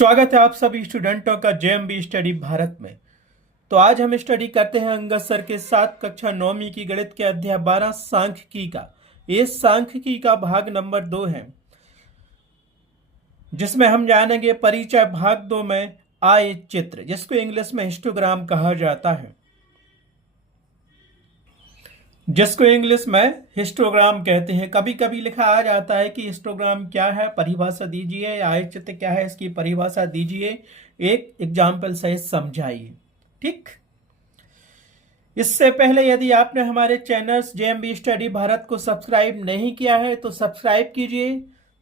स्वागत है आप सभी स्टूडेंटों का जेएमबी स्टडी भारत में। तो आज हम स्टडी करते हैं अंगद सर के साथ कक्षा 9वीं की गणित के अध्याय 12 सांख्यिकी का। ये सांख्यिकी का भाग नंबर 2 है, जिसमें हम जानेंगे परिचय। भाग 2 में आय चित्र, जिसको इंग्लिश में हिस्टोग्राम कहा जाता है, जिसको इंग्लिश में हिस्टोग्राम कहते हैं। कभी कभी लिखा आ जाता है कि हिस्टोग्राम क्या है, परिभाषा दीजिए, या आय चित्र क्या है, इसकी परिभाषा दीजिए, एक एग्जाम्पल सहित समझाइए। ठीक। इससे पहले यदि आपने हमारे चैनल्स जेएमबी स्टडी भारत को सब्सक्राइब नहीं किया है तो सब्सक्राइब कीजिए,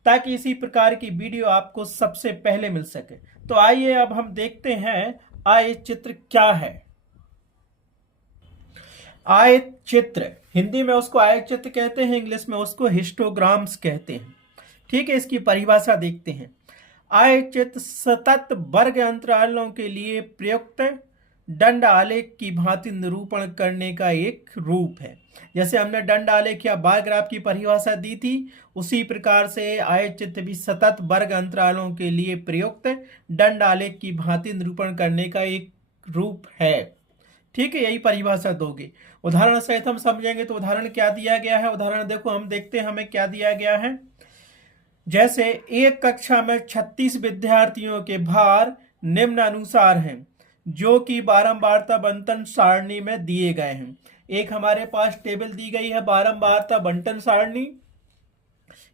ताकि इसी प्रकार की वीडियो आपको सबसे पहले मिल सके। तो आइए अब हम देखते हैं आय चित्र क्या है। आय चित्र, हिंदी में उसको आय चित्र कहते हैं, इंग्लिश में उसको हिस्टोग्राम्स कहते हैं। ठीक है, इसकी परिभाषा देखते हैं। आय चित्र सतत वर्ग अंतरालों के लिए प्रयुक्त दंड आलेख की भांति निरूपण करने का एक रूप है। जैसे हमने दंड आलेख या बार ग्राफ की परिभाषा दी थी, उसी प्रकार से आय चित्र भी सतत वर्ग अंतरालों के लिए प्रयुक्त दंड आलेख की भांति निरूपण करने का एक रूप है। ठीक है, यही परिभाषा दोगे। उदाहरण सहित हम समझेंगे। तो उदाहरण क्या दिया गया है, उदाहरण देखो, हम देखते हैं हमें क्या दिया गया है। जैसे एक कक्षा में 36 विद्यार्थियों के भार निम्न अनुसार हैं, जो कि बारंबारता बंटन सारणी में दिए गए हैं। एक हमारे पास टेबल दी गई है, बारंबारता बंटन सारणी।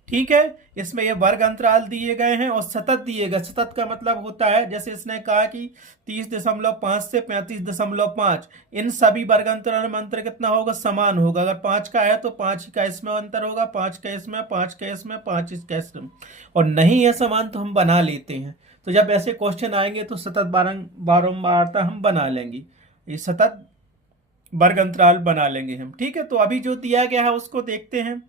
ठीक है, इसमें ये वर्ग अंतराल दिए गए हैं और सतत दिए गए। सतत का मतलब होता है, जैसे इसने कहा कि 30.5 से 35.5, इन सभी वर्ग अंतराल में अंतर कितना होगा, समान होगा। अगर 5 का है तो 5 का इसमें अंतर होगा, 5 का इसमें, 5 का इसमें, 5 इसका इसमें, और नहीं है समान तो हम बना लेते हैं। तो जब ऐसे क्वेश्चन आएंगे तो सतत बारंबारता हम बना लेंगे, ये सतत वर्ग अंतराल बना लेंगे हम। ठीक है, तो अभी जो दिया गया है उसको देखते हैं।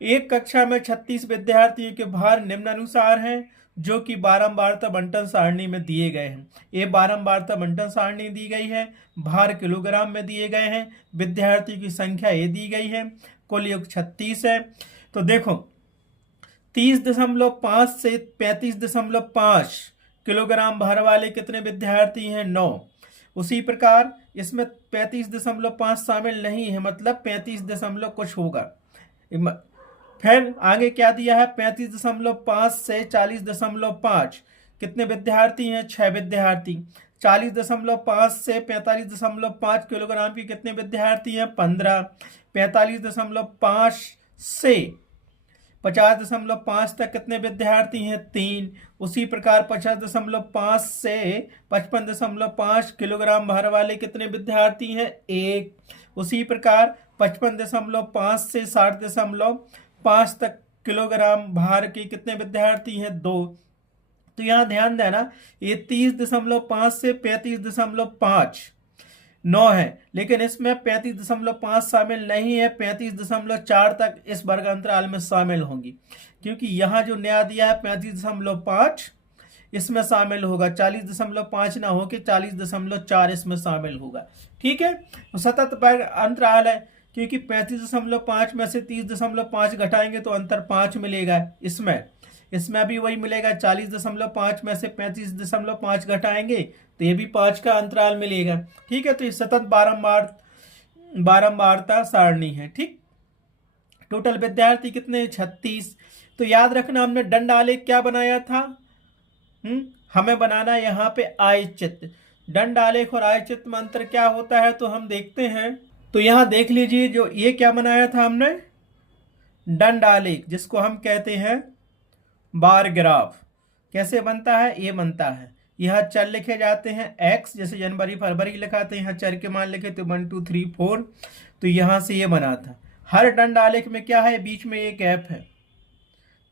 एक कक्षा में 36 विद्यार्थियों के भार निम्नानुसार हैं, जो कि बारंबारता बंटन सारणी में दिए गए हैं। ये बारंबारता बंटन सारणी दी गई है, भार किलोग्राम में दिए गए हैं, विद्यार्थियों की संख्या ये दी गई है, कुल योग 36 है। तो देखो, 30.5 से 35.5 किलोग्राम भार वाले कितने विद्यार्थी हैं, 9। उसी प्रकार इसमें 35.5 शामिल नहीं है, मतलब 35 कुछ होगा। फिर आगे क्या दिया है, 35.5 से 40.5 कितने विद्यार्थी हैं, 6 विद्यार्थी। 40.5 से 45.5 किलोग्राम की कितने विद्यार्थी हैं, 15। 45.5 से 50.5 तक कितने विद्यार्थी हैं, 3। उसी प्रकार 50.5 से 55.5 किलोग्राम भार वाले कितने विद्यार्थी हैं, 1। उसी प्रकार 55.5 से 60.5 तक किलोग्राम भार के कितने विद्यार्थी हैं, 2। तो यहां ध्यान देना, ये 30.5 से 35.5 9 है, लेकिन इसमें 35.5 शामिल नहीं है। 35.4 तक इस वर्ग अंतराल में शामिल होंगी, क्योंकि यहां जो नया दिया है 35.5 इसमें शामिल होगा। 40.5 ना हो के 40.4 इसमें शामिल होगा। ठीक है, तो सतत वर्ग अंतराल है, क्योंकि 35.5 में से 30.5 घटाएंगे तो अंतर 5 मिलेगा। इसमें भी वही मिलेगा। 40.5 में से 35.5 घटाएंगे तो ये भी 5 का अंतराल मिलेगा। ठीक है, तो ये सतत बारंबारता सारणी है। ठीक, टोटल विद्यार्थी कितने, 36। तो याद रखना, हमने दंड आलेख क्या बनाया था, हमें बनाना यहाँ पे आय चित्र। दंड आलेख और आय चित्र में अंतर क्या होता है तो हम देखते हैं। तो यहां देख लीजिए, जो ये क्या बनाया था हमने, दंड आलेख, जिसको हम कहते हैं बार ग्राफ। कैसे बनता है, ये बनता है, यह चर लिखे जाते हैं x, जैसे जनवरी फरवरी लिखाते हैं, यहाँ चर के मान लिखे तो 1 2 3 4। तो यहां से ये बना था। हर दंड आलेख में क्या है, बीच में ये गैप है,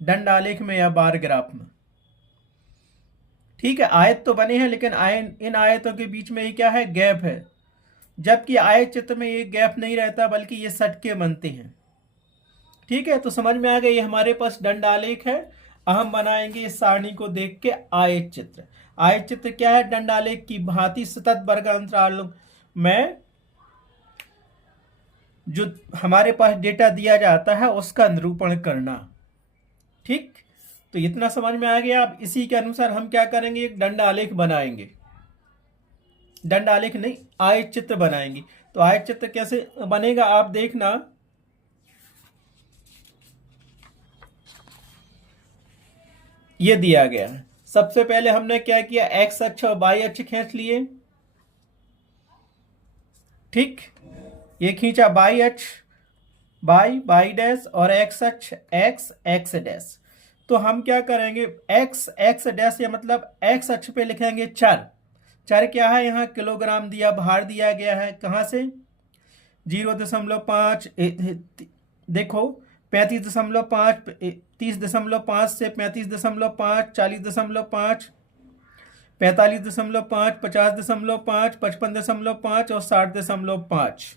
दंड आलेख में या बार ग्राफ में। ठीक है, आयत तो बने हैं, लेकिन इन आयतों के बीच में ये क्या है, गैप है। जबकि आय चित्र में ये गैप नहीं रहता, बल्कि ये सट के बनते हैं। ठीक है, तो समझ में आ गया, ये हमारे पास दंड आलेख है। हम बनाएंगे इस सारणी को देख के आय चित्र। आय चित्र क्या है, दंड आलेख की भांति सतत वर्ग अंतराल में जो हमारे पास डेटा दिया जाता है उसका निरूपण करना। ठीक, तो इतना समझ में आ गया। अब इसी के अनुसार हम क्या करेंगे, एक दंड आलेख बनाएंगे। दंड आलेख नहीं, आयत चित्र बनाएंगे। तो आयत चित्र कैसे बनेगा आप देखना। ये दिया गया है। सबसे पहले हमने क्या किया, एक्स अक्ष और वाई अक्ष खींच लिए। ठीक, ये खींचा वाई अक्ष, वाई डैश, और एक्स अक्ष एक्स डैश। तो हम क्या करेंगे, एक्स डैश या मतलब एक्स अक्ष पे लिखेंगे चर। चर क्या है, यहाँ किलोग्राम दिया, भार दिया गया है। कहाँ से, 0.5, देखो 35.5, 30.5 से 35.5, 40.5, 45.5, 50.5, 55.5 और 60.5।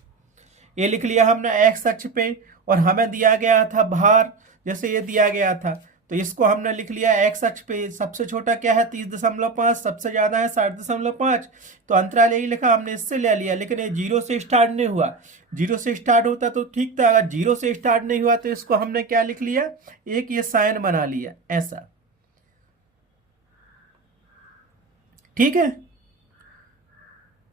ये लिख लिया हमने एक्स अक्ष पे। और हमें दिया गया था भार, जैसे ये दिया गया था, तो इसको हमने लिख लिया एक्स अक्ष पे। सबसे छोटा क्या है 30.5, सबसे ज्यादा है 60.5। तो अंतराल यही लिखा हमने, इससे ले लिया। लेकिन ये 0 से स्टार्ट नहीं हुआ, 0 से स्टार्ट होता तो ठीक था। अगर 0 से स्टार्ट नहीं हुआ तो इसको हमने क्या लिख लिया, एक ये साइन बना लिया ऐसा। ठीक है,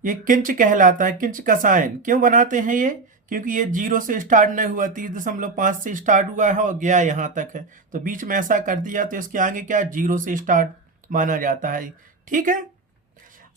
ये किंच कहलाता है, किंच का साइन। क्यों बनाते हैं ये, क्योंकि ये 0 से स्टार्ट नहीं हुआ, 30.5 से स्टार्ट हुआ है और गया यहाँ तक है। तो बीच में ऐसा कर दिया तो इसके आगे क्या 0 से स्टार्ट माना जाता है। ठीक है,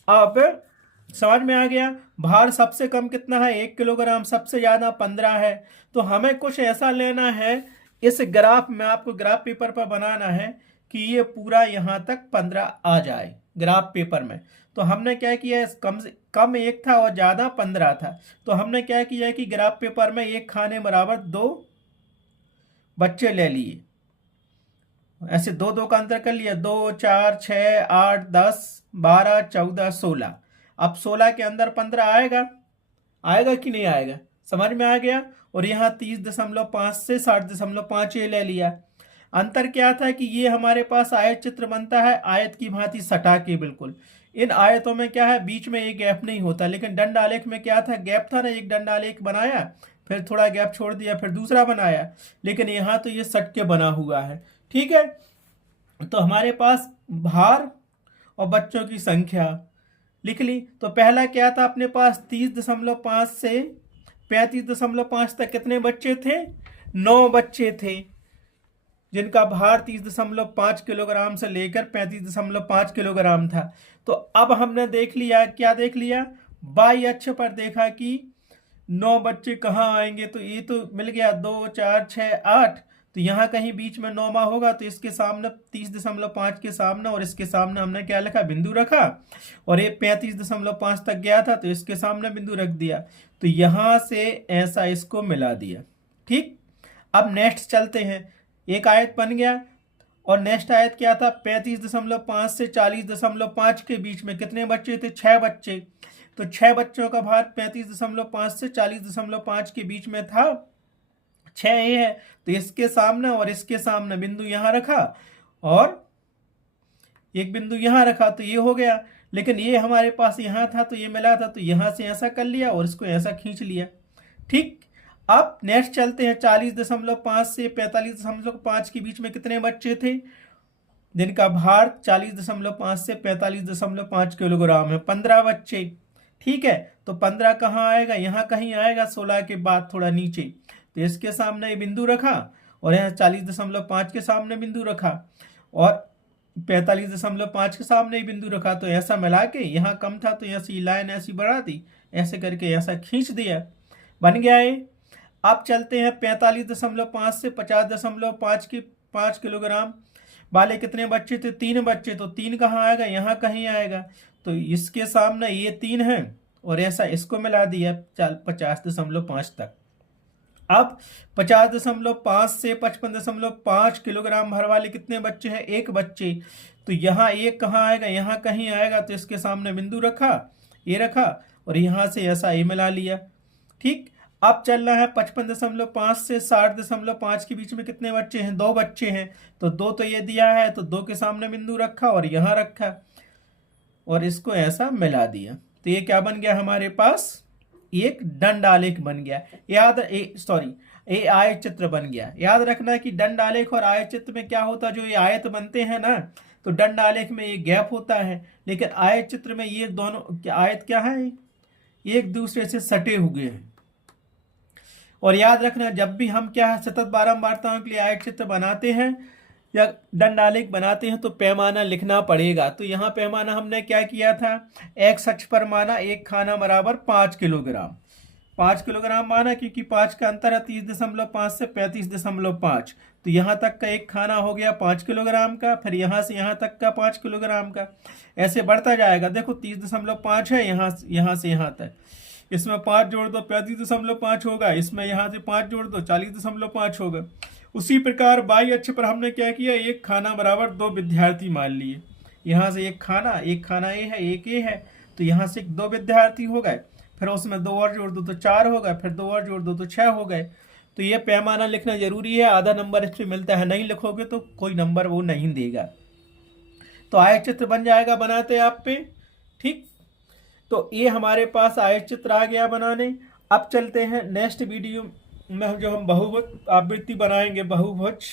अब समझ में आ गया। भार सबसे कम कितना है, 1 किलोग्राम, सबसे ज्यादा 15 है। तो हमें कुछ ऐसा लेना है, इस ग्राफ में आपको ग्राफ पेपर पर बनाना है कि ये पूरा यहाँ तक 15 आ जाए ग्राफ पेपर में। तो हमने क्या किया, कम से कम 1 था और ज्यादा 15 था। तो हमने क्या किया कि ग्राफ पेपर में 1 खाने बराबर 2 बच्चे ले लिए। ऐसे 2 2 का अंतर कर लिया, 2 4 6 8 10 12 14 16। अब 16 के अंदर 15 आएगा, आएगा कि नहीं आएगा, समझ में आ गया। और यहाँ 30.5 से 60.5 ये ले लिया। अंतर क्या था कि ये हमारे पास आयत चित्र बनता है आयत की भांति सटा के बिल्कुल। इन आयतों में क्या है, बीच में एक गैप नहीं होता। लेकिन दंड आलेख में क्या था, गैप था ना, एक दंड आलेख बनाया, फिर थोड़ा गैप छोड़ दिया, फिर दूसरा बनाया। लेकिन यहाँ तो ये सट के बना हुआ है। ठीक है, तो हमारे पास भार और बच्चों की संख्या लिख ली। तो पहला क्या था अपने पास, 30.5 से 35.5 तक कितने बच्चे थे, 9 बच्चे थे, जिनका भार 30.5 किलोग्राम से लेकर 35.5 किलोग्राम था। तो अब हमने देख लिया, क्या देख लिया, बाई अक्ष पर देखा कि 9 बच्चे कहाँ आएंगे। तो ये तो मिल गया, 2 4 6 8। तो यहाँ कहीं बीच में 9वां होगा, तो इसके सामने 30.5 के सामने और इसके सामने हमने क्या लिखा, बिंदु रखा। और ये 35.5 तक गया था, तो इसके सामने बिंदु रख दिया। तो यहाँ से ऐसा इसको मिला दिया। ठीक, अब नेक्स्ट चलते हैं। एक आयत बन गया, और नेक्स्ट आयत क्या था, 35.5 से 40.5 के बीच में कितने बच्चे थे, 6 बच्चे। तो 6 बच्चों का भार 35.5 से 40.5 के बीच में था, 6 ये है। तो इसके सामने और इसके सामने बिंदु यहां रखा और एक बिंदु यहां रखा, तो ये हो गया। लेकिन ये हमारे पास यहां था तो ये मिला था, तो यहां से ऐसा कर लिया और इसको ऐसा खींच लिया। ठीक, अब नेक्स्ट चलते हैं। 40.5 से 45.5 के बीच में कितने बच्चे थे, जिनका भार 40.5 से 45.5 किलोग्राम है, 15 बच्चे। ठीक है, तो 15 कहाँ आएगा, यहाँ कहीं आएगा, 16 के बाद थोड़ा नीचे। तो इसके सामने ये बिंदु रखा और यहाँ 40.5 के सामने बिंदु रखा और 45.5 के सामने ही बिंदु रखा। तो ऐसा मिला के यहाँ कम था तो ऐसी लाइन ऐसी बढ़ा दी, ऐसे करके ऐसा खींच दिया, बन गया ये। अब चलते हैं 45.5 से 50.5 के 5 किलोग्राम वाले कितने बच्चे थे, 3 बच्चे। तो 3 कहाँ आएगा, यहाँ कहीं आएगा। तो इसके सामने ये 3 है और ऐसा इसको मिला दिया 50.5 तक। अब 50.5 से 55.5 किलोग्राम भर वाले कितने बच्चे हैं, 1 बच्चे। तो यहाँ एक कहाँ आएगा, यहाँ कहीं आएगा। तो इसके सामने बिंदु रखा, ये रखा और यहाँ से ऐसा ये मिला लिया। ठीक, अब चल रहा है 55.5 से 60.5 के बीच में कितने बच्चे हैं, 2 बच्चे हैं। तो 2 तो ये दिया है, तो 2 के सामने बिंदु रखा और यहाँ रखा और इसको ऐसा मिला दिया। तो ये क्या बन गया हमारे पास, एक दंड आलेख बन गया। याद सॉरी, ये आयत चित्र बन गया। याद रखना कि दंड आलेख और आयत चित्र में क्या होता है, जो ये आयत बनते हैं ना, तो दंड आलेख में ये गैप होता है, लेकिन आयत चित्र में ये दोनों आयत क्या है, एक दूसरे से सटे हुए हैं। और याद रखना जब भी हम क्या है सतत बारंबारताओं के लिए आयत चित्र बनाते हैं या दंड आलेख बनाते हैं तो पैमाना लिखना पड़ेगा। तो यहाँ पैमाना हमने क्या किया था, एक्स अक्ष पर माना एक खाना बराबर 5 किलोग्राम। 5 किलोग्राम माना क्योंकि 5 का अंतर है 30.5 से 35.5। तो यहाँ तक का एक खाना हो गया 5 किलोग्राम का, फिर यहाँ से यहाँ तक का 5 किलोग्राम का, ऐसे बढ़ता जाएगा। देखो 30.5 है यहाँ से यहाँ तक, इसमें 5 जोड़ दो 35.5 होगा, इसमें यहाँ से 5 जोड़ दो 40.5 होगा। उसी प्रकार बाई अक्ष पर हमने क्या किया, एक खाना बराबर 2 विद्यार्थी मान लिए। यहाँ से एक खाना ए है, एक ए है, तो यहाँ से 2 विद्यार्थी हो गए, फिर उसमें 2 और जोड़ दो तो 4 हो गए, फिर 2 और जोड़ दो तो 6 हो गए। तो ये पैमाना लिखना जरूरी है, आधा नंबर इस पर मिलता है, नहीं लिखोगे तो कोई नंबर वो नहीं देगा। तो आयत चित्र बन जाएगा बनाते आप पे, ठीक। तो ये हमारे पास आयत चित्र आ गया बनाने। अब चलते हैं नेक्स्ट वीडियो में जो हम बहुभुज आवृत्ति बनाएंगे, बहुभुज।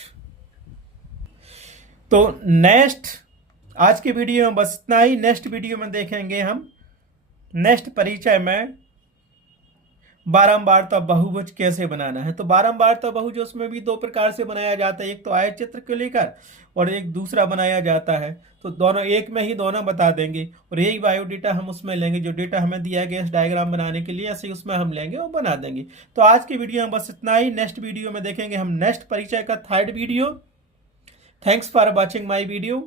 तो नेक्स्ट आज के वीडियो में बस इतना ही। नेक्स्ट वीडियो में देखेंगे हम नेक्स्ट परिचय में बारंबारता बहुभुज कैसे बनाना है। तो बारंबारता बहुभुज उसमें भी 2 प्रकार से बनाया जाता है, एक तो आयत चित्र को लेकर और एक दूसरा बनाया जाता है। तो दोनों एक में ही दोनों बता देंगे और यही बायोडेटा हम उसमें लेंगे, जो डेटा हमें दिया गया इस डायग्राम बनाने के लिए, ऐसे उसमें हम लेंगे और बना देंगे। तो आज की वीडियो में बस इतना ही। नेक्स्ट वीडियो में देखेंगे हम नेक्स्ट परिचय का 3rd video. Thanks for watching my video.